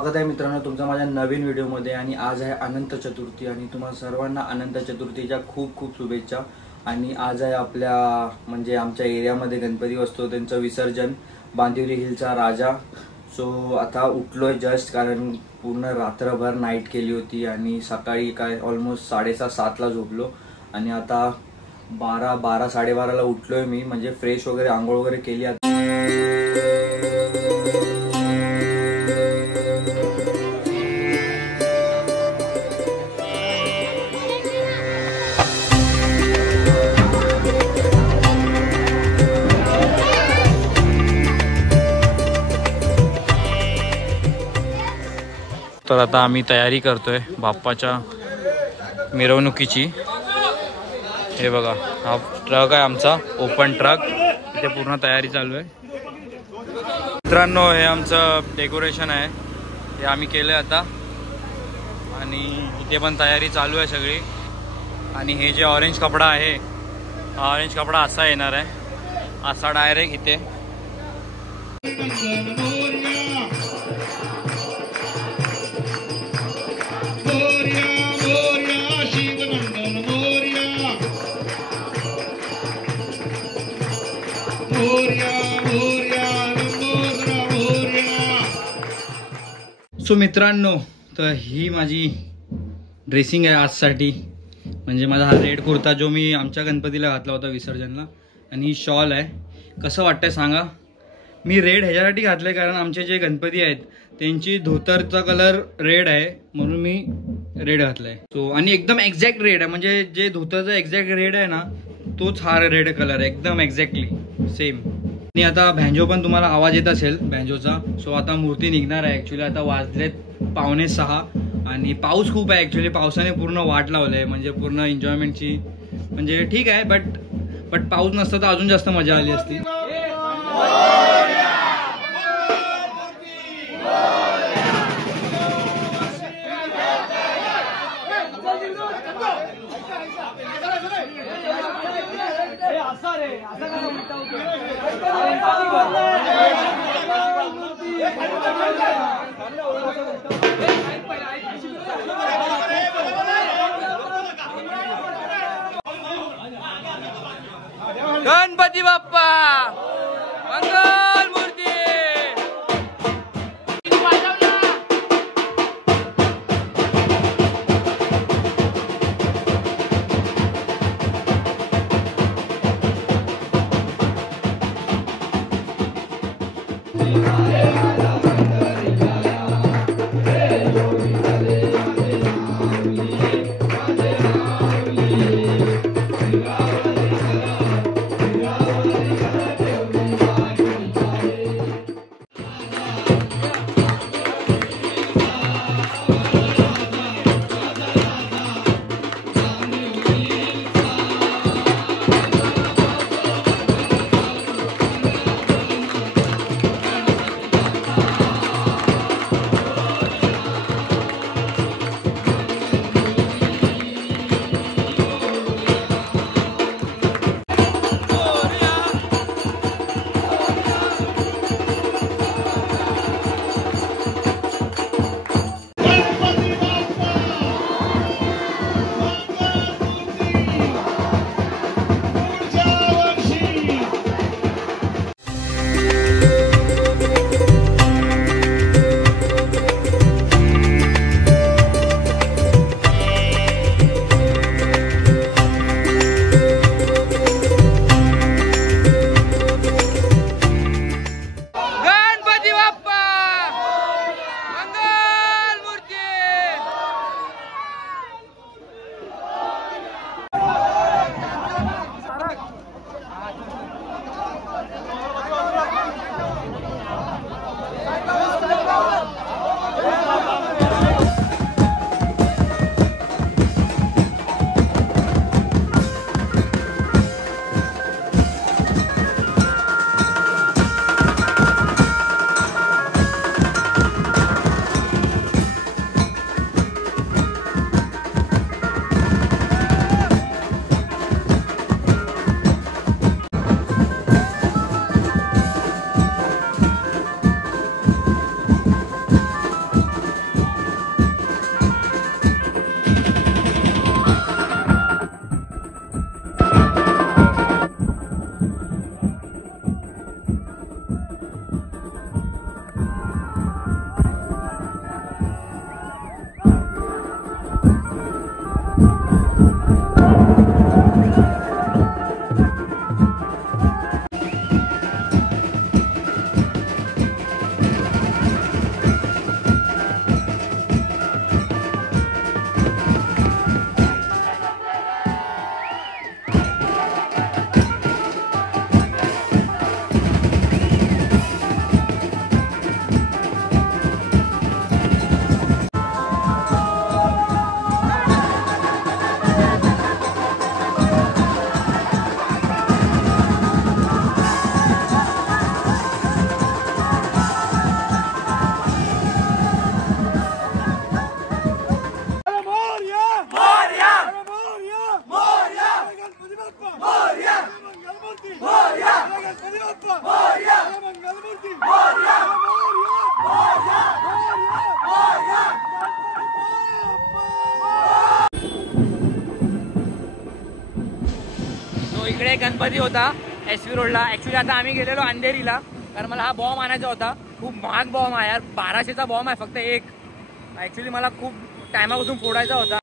स्वागत आहे मित्रांनो तुमचं माझ्या नवीन व्हिडिओमध्ये। आणि आज आहे अनंत चतुर्थी आणि तुम्हाला सर्वांना अनंत चतुर्थीच्या खूप खूप शुभेच्छा। आणि आज आहे आपल्या म्हणजे आमच्या एरियामध्ये गणपती बसतो, त्यांचं विसर्जन, बांदिवली हिलचा राजा। सो आता उठलोय जस्ट, कारण पूर्ण रात्रभर नाईट केली होती आणि सकाळी काय ऑलमोस्ट 6:30-7ला झोपलो आणि आता 12-12-12:30ला उठलोय मी, म्हणजे फ्रेश वगैरे आंघोळ वगैरे केली। तर आता आम्ही तयारी करतोय बाप्पाच्या मिरवणुकीची। हे बघा, हा ट्रक आहे आमचा, ओपन ट्रक, इथे पूर्ण तयारी चालू आहे मित्रांनो। हे आमचं डेकोरेशन आहे, हे आम्ही केलं आता आणि इथे पण तयारी चालू आहे सगळी। आणि हे जे ऑरेंज कपडा आहे, हा ऑरेंज कपडा असा येणार आहे, असा डायरेक्ट इथे। सो मित्रांनो, तर ही माझी ड्रेसिंग आहे आजसाठी, म्हणजे माझा हा रेड कुर्ता जो मी आमच्या गणपतीला घातला होता विसर्जनला, आणि ही शॉल आहे। कसं वाटतंय सांगा? मी रेड ह्याच्यासाठी घातलंय कारण आमचे जे गणपती आहेत त्यांची धोतरचा कलर रेड आहे, म्हणून मी रेड घातलाय। सो आणि एकदम एक्झॅक्ट रेड आहे, म्हणजे जे धोतरचा एक्झॅक्ट रेड आहे ना, तोच हा रेड कलर आहे, एकदम एक्झॅक्टली सेम। आणि आता भँजो पण तुम्हाला आवाज येत असेल भँजोचा। सो आता मूर्ती निघणार आहे। ॲक्च्युली आता वाजलेत 5:45 आणि पाऊस खूप आहे, ॲक्च्युली पावसाने पूर्ण वाट लावलंय, म्हणजे पूर्ण एन्जॉयमेंटची, म्हणजे ठीक आहे, बट पाऊस नसता तर अजून जास्त मजा आली असती। गणपती बाप्पा मंगल मूर्ती। तो इकडे गणपती होता SV रोडला. ऍक्च्युली आता आम्ही गेलेलो अंधेरीला, कारण मला हा बॉम्ब आणायचा होता. खूप महाग बॉम्ब आहे यार, 1200चा बॉम्ब आहे फक्त एक. ऍक्च्युली मला खूप टायमापासून फोडायचा होता.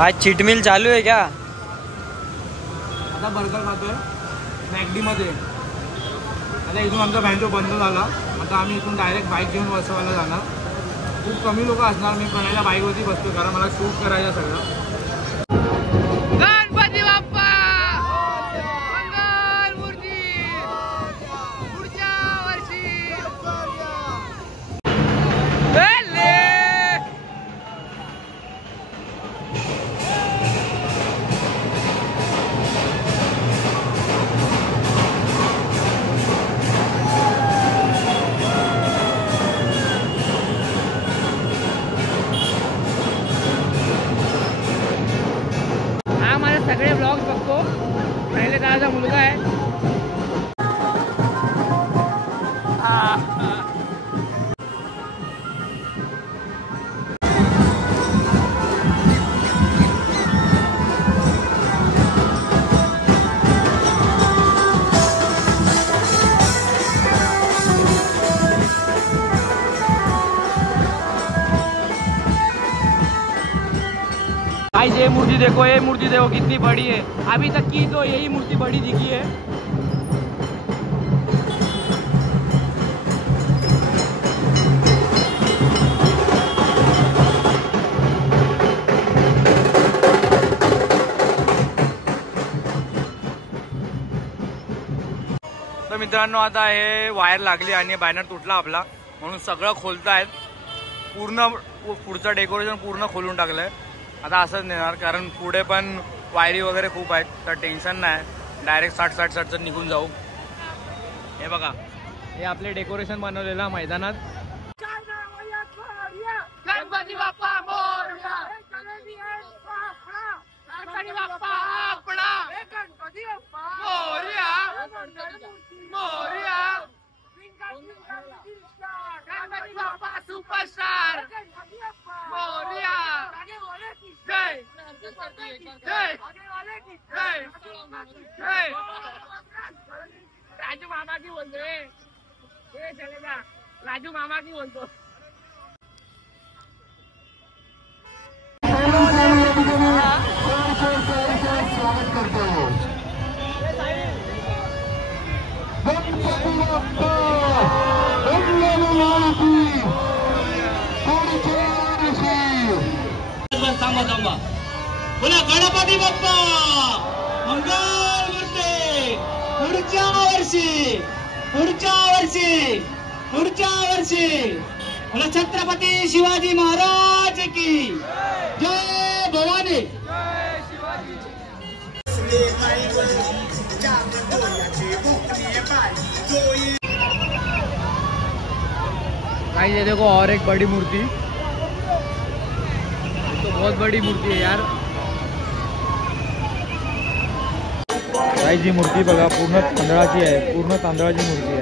आज चीट मिल चालू आहे क्या? आता बर्गर खातोय मॅकडी मध्ये. आता इथून आमचा व्हॅन जो बंद झाला, आता आम्ही इथून डायरेक्ट बाईक घेऊन वसवायला जाणार. खूप कमी लोक असणार, मी प्रणयला बाईकवरती बसतो कारण मला शूट करायचं सगळं. गणपती बाप्पा मंगल मूर्ती पुढच्या वर्षी. सगळे ब्लॉग्स बघतो. पहिले दादाचा मुलगा आहे. भाई ये मूर्ति देखो, ये मूर्ति देखो कितनी बड़ी है. अभी तक की तो यही मूर्ति बड़ी दिखी है. तर मित्रांनो आता हे वायर लागली आणि बॅनर तुटला आपला, म्हणून सगळं खोलतायत. पूर्ण पुढचं डेकोरेशन पूर्ण खोलून टाकलंय. आता असंच नेणार, कारण पुढे पण वायरी वगैरे खूप आहेत, तर टेन्शन नाही. डायरेक्ट 60-60 निघून जाऊ. हे बघा हे आपले डेकोरेशन बनवलेलं मैदानात. गणपती बाप्पा मोरया, गणपती बाप्पा आपणा, गणपती बाप्पा मोरया, मोरया, गणपती बाप्पा सुपरस्टार मोरया, जय जय जय जय. राजू मामा की बोलतोय, चलेगा राजू मामा की बोलतो. स्वागत करतो. गणपती बाप्पा थांबा थांबा. बोला गणपती बाप्पा मंगल मूर्ती. पुढच्या वर्षी पुढच्या वर्षी पुढच्या वर्षी. बोला छत्रपती शिवाजी महाराज की जय. भवानी. गाइस ये देखो और एक बड़ी मूर्ति. तो बहुत बड़ी मूर्ति है यार. गाइस ही मूर्ती बघा पूर्ण तांदळाची आहे. पूर्ण तांदळाची मूर्ती आहे.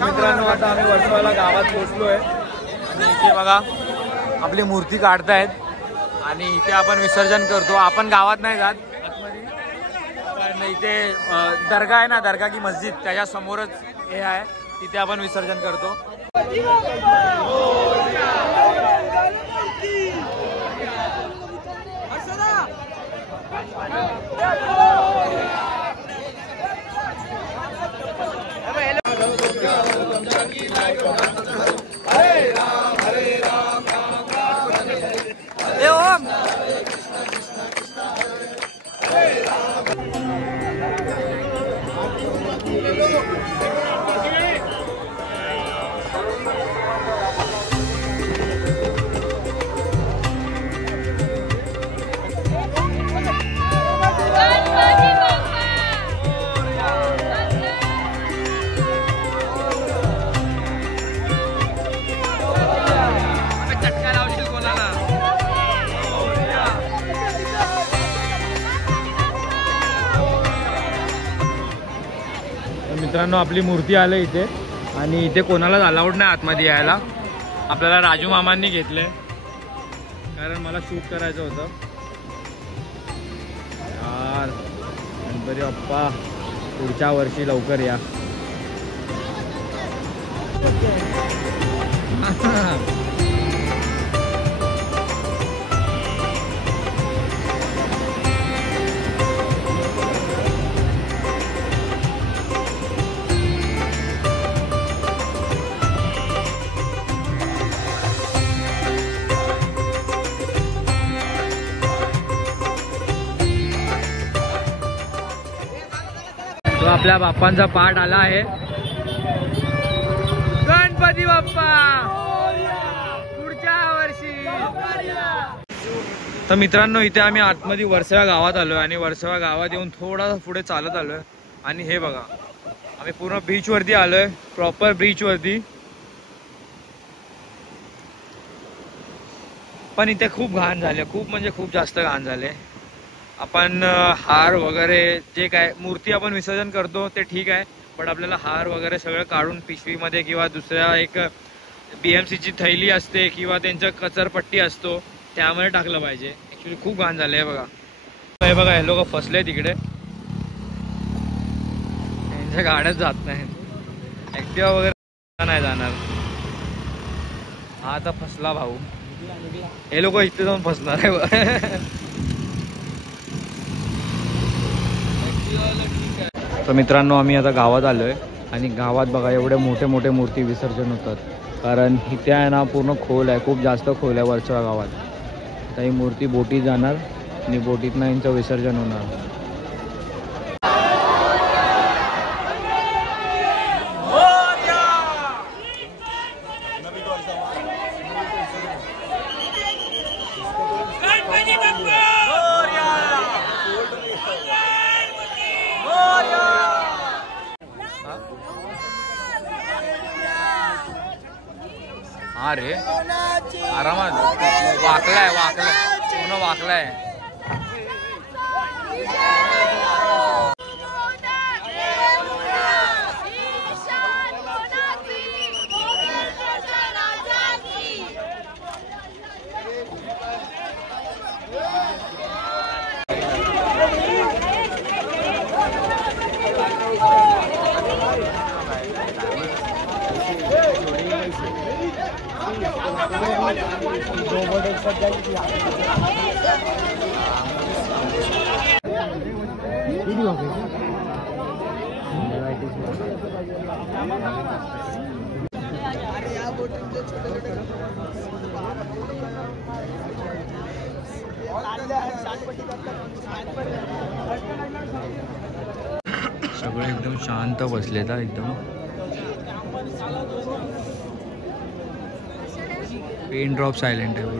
मित्रांनो आता आम्ही वर्सोवाला गावात पोहोचलोय आणि इथे बघा आपली मूर्ती काढतायत आणि इथे आपण विसर्जन करतो. आपण गावात नाही जात पण इथे दर्गा आहे ना, दर्गा की मस्जिद त्याच्या समोरच हे आहे, तिथे आपण विसर्जन करतो. मित्रांनो आपली मूर्ती आली इथे आणि इथे कोणालाच अलाउड नाही आतमध्ये यायला. आपल्याला राजू मामांनी घेतले कारण मला शूट करायचं होतं यार. गणपती बाप्पा पुढच्या वर्षी लवकर या. तो आपल्या बाप्पांचा पाठ आला आहे. गणपती बाप्पा पुढच्या वर्षी. तर मित्रांनो इथे आम्ही आतमध्ये वर्सोवा गावात आलोय आणि वर्सोवा गावात येऊन थोडा पुढे चालत आलोय आणि हे बघा आम्ही पूर्ण बीच वरती आलोय. प्रॉपर बीच वरती. पण इथे खूप घाण झाले. खूप म्हणजे खूप जास्त घाण झाले. आपण हार वगैरे जे काय मूर्ती आपण विसर्जन करतो ते ठीक आहे पण आपल्याला हार वगैरे सगळं काढून पिशवीमध्ये किंवा दुसऱ्या एक BMCची थैली असते किंवा त्यांचं कचरपट्टी असतो त्यामध्ये टाकलं पाहिजे. ॲक्च्युली खूप घाण झालं आहे बघा. हे बघा हे लोक फसले तिकडे. त्यांच्या गाड्याच जात नाहीत. ॲक्टिवा वगैरे नाही जाणार. हा आता फसला भाऊ. हे लोक इथे जाऊन फसणार आहे. तर मित्रांनो आम्ही आता गावात आलोय आणि गावात बघा एवढे मोठे मोठे मूर्ती विसर्जन होतात कारण इथे आहे ना पूर्ण खोल आहे. खूप जास्त खोल आहे वरच्या गावात. तर ही मूर्ती बोटीत जाणार आणि बोटीतनं यांचं विसर्जन होणार. गणपती बाप्पा हा रे आरामात वाकलाय पूर्ण वाकलाय. सगळे एकदम शांत बसलेत एकदम. पेन ड्रॉप सायलेंट आहे.